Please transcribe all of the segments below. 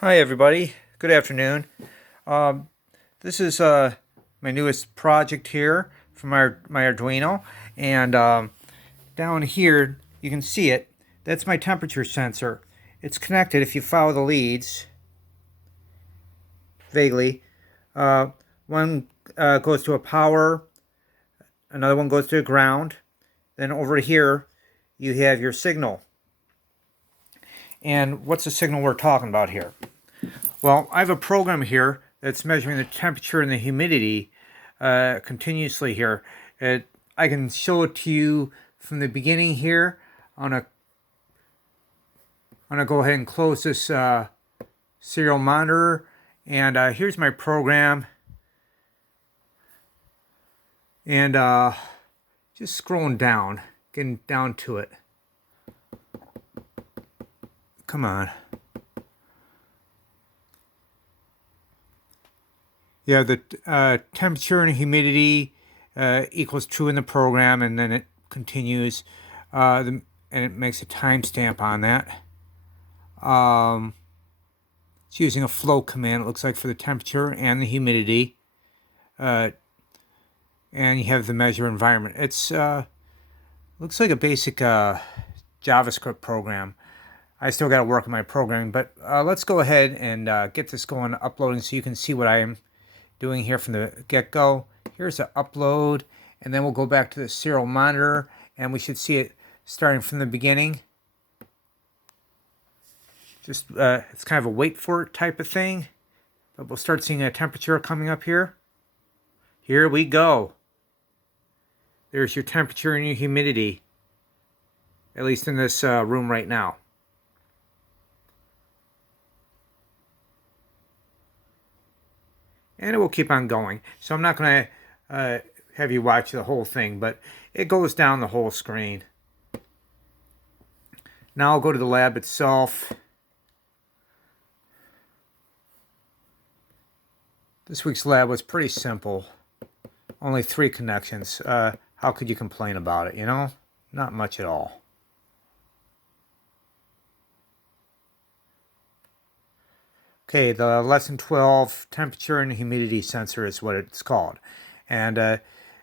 Hi everybody, good afternoon. Um, this is my newest project here from my Arduino, and down here you can see it. That's my temperature sensor. It's connected if you follow the leads vaguely. Uh, one goes to a power, another one goes to a ground. Then over here you have your signal. And what's the signal we're talking about here? Well, I have a program here that's measuring the temperature and the humidity continuously here. I can show it to you from the beginning here. I'm gonna go ahead and close this serial monitor, and here's my program. And just scrolling down, getting down to it. Come on. Yeah, the temperature and humidity equals true in the program, and then it continues, and it makes a timestamp on that. It's using a float command, it looks like, for the temperature and the humidity. And you have the measure environment. It's looks like a basic JavaScript program. I still got to work on my programming, but let's go ahead and get this going, uploading, so you can see what I am doing here from the get-go. Here's the upload, and then we'll go back to the serial monitor, and we should see it starting from the beginning. Just it's kind of a wait for it type of thing, but we'll start seeing a temperature coming up here. Here we go. There's your temperature and your humidity, at least in this room right now. And it will keep on going. So I'm not going to have you watch the whole thing, but it goes down the whole screen. Now I'll go to the lab itself. This week's lab was pretty simple. Only 3 connections. How could you complain about it, you know? Not much at all. Okay, the lesson 12 temperature and humidity sensor is what it's called. And it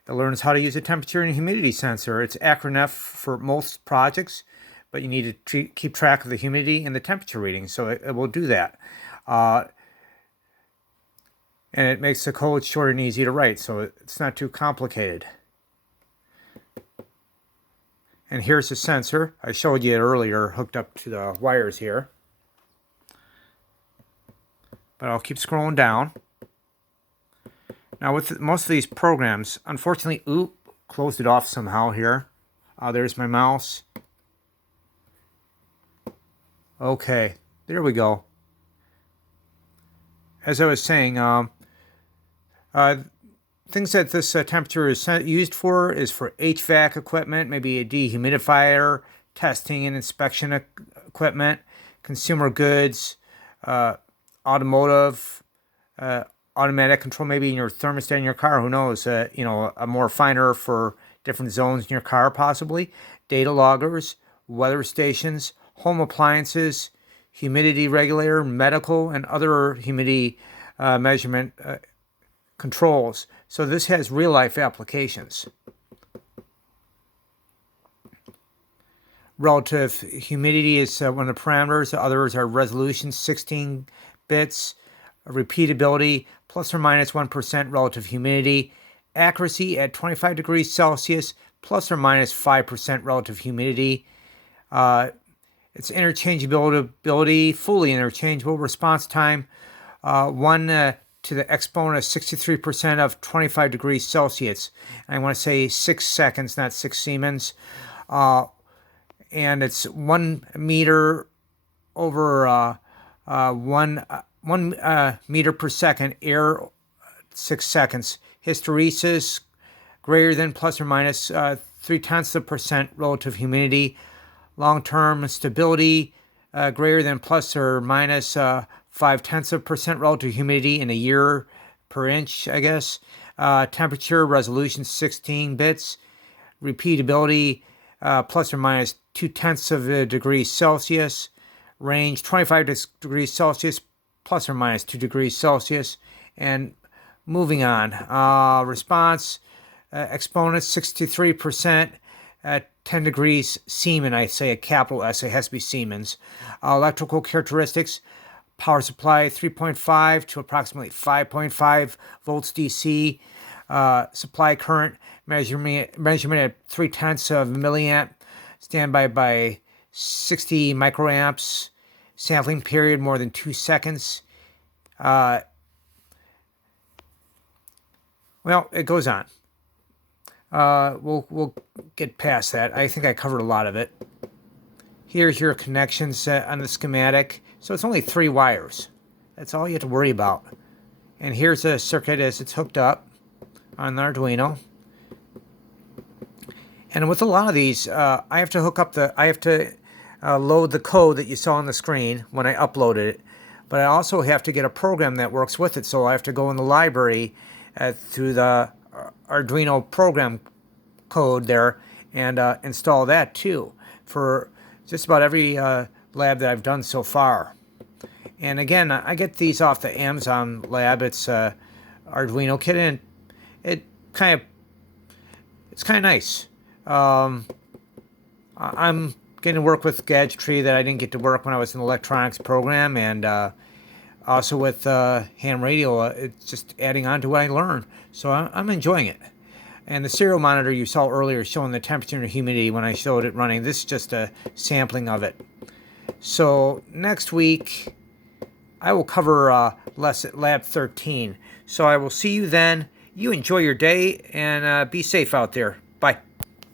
learns how to use a temperature and humidity sensor. It's acronym for most projects, but you need to keep track of the humidity and the temperature reading, so it will do that. And it makes the code short and easy to write, so it's not too complicated. And here's the sensor. I showed you it earlier, hooked up to the wires here. But I'll keep scrolling down. Now with most of these programs, unfortunately, closed it off somehow here. There's my mouse. Okay, there we go. As I was saying, things that this temperature is used for is for HVAC equipment, maybe a dehumidifier, testing and inspection equipment, consumer goods, automotive, automatic control, maybe in your thermostat in your car. Who knows? You know, a more finer for different zones in your car, possibly. Data loggers, weather stations, home appliances, humidity regulator, medical, and other humidity measurement controls. So this has real-life applications. Relative humidity is one of the parameters. The others are resolution, 16 bits, repeatability, plus or minus 1% relative humidity, accuracy at 25 degrees Celsius, plus or minus 5% relative humidity. Its interchangeability, fully interchangeable. Response time, 1 to the exponent of 63% of 25 degrees Celsius. And I want to say 6 seconds, not 6 Siemens. And it's 1 meter over 1 meter per second, air 6 seconds. Hysteresis, greater than plus or minus 0.3% relative humidity. Long-term stability, greater than plus or minus 0.5% relative humidity in a year per inch, I guess. Temperature, resolution 16 bits. Repeatability, plus or minus 0.2 degrees Celsius. Range 25 degrees Celsius plus or minus 2 degrees Celsius. And moving on, response exponents 63% at 10 degrees Siemens. I say a capital S, it has to be Siemens. Electrical characteristics, power supply 3.5 to approximately 5.5 volts DC. Supply current measurement at 0.3 of a milliamp. Standby by 60 microamps. Sampling period more than 2 seconds. Well, it goes on. We'll get past that. I think I covered a lot of it. Here's your connections on the schematic. So it's only 3 wires. That's all you have to worry about. And here's the circuit as it's hooked up on the Arduino. And with a lot of these, I have to load the code that you saw on the screen when I uploaded it. But I also have to get a program that works with it. So I have to go in the library through the Arduino program code there and install that too for just about every lab that I've done so far. And again, I get these off the Amazon lab. It's Arduino kit, and it's kind of nice. I'm getting to work with gadgetry that I didn't get to work when I was in the electronics program, and also with ham radio. It's just adding on to what I learned, so I'm enjoying it. And the serial monitor you saw earlier showing the temperature and humidity when I showed it running. This is just a sampling of it. So next week I will cover Lab 13. So I will see you then. You enjoy your day and be safe out there. Bye.